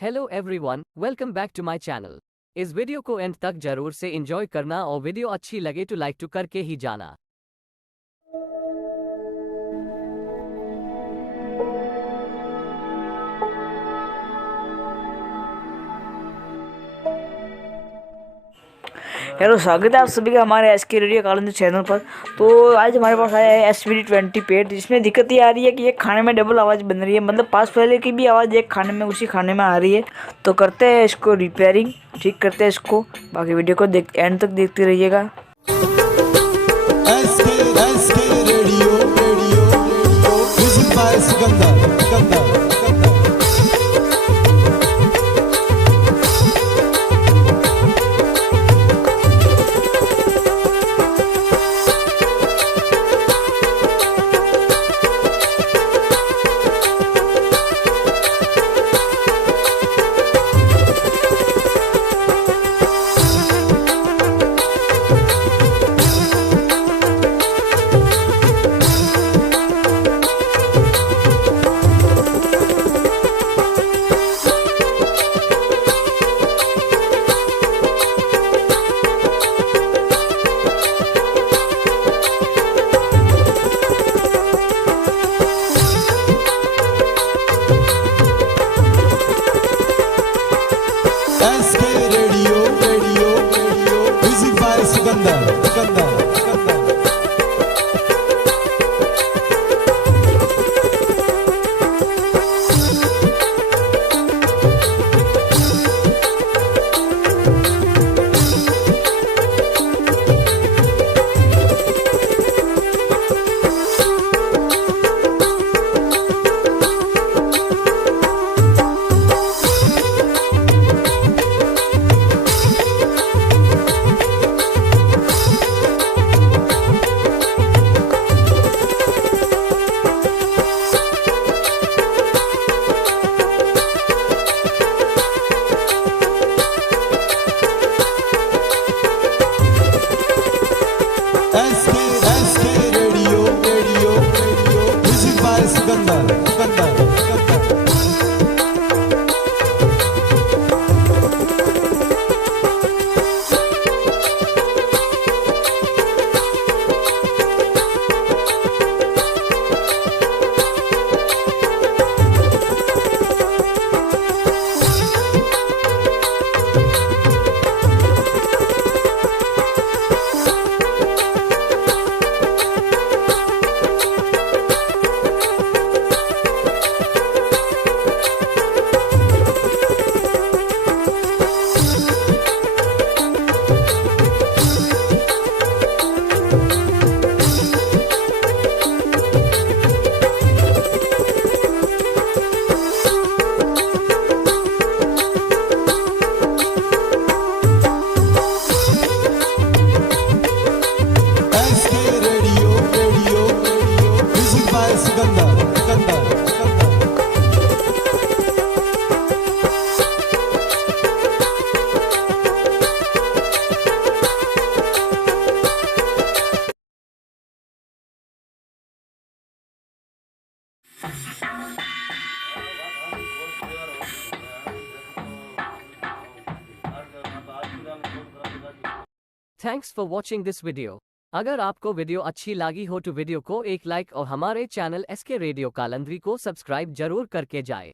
Hello everyone, welcome back to my channel. इस video को end तक जरूर से एंजॉय करना और वीडियो अच्छी लगे तो लाइक टू करके ही जाना। हेलो, स्वागत है आप सभी का हमारे एसके रेडियो कालंद्री चैनल पर। तो आज हमारे पास आया है SPD 20 पेड, जिसमें दिक्कत ये आ रही है कि एक खाने में डबल आवाज़ बन रही है, मतलब पास पहले की भी आवाज़ एक खाने में उसी खाने में आ रही है। तो करते हैं इसको रिपेयरिंग, ठीक करते हैं इसको। बाकी वीडियो को एंड तक देखते रहिएगा। Thanks for watching this video. अगर आपको वीडियो अच्छी लगी हो तो वीडियो को एक लाइक और हमारे चैनल एसके रेडियो कालंद्री को सब्सक्राइब जरूर करके जाए।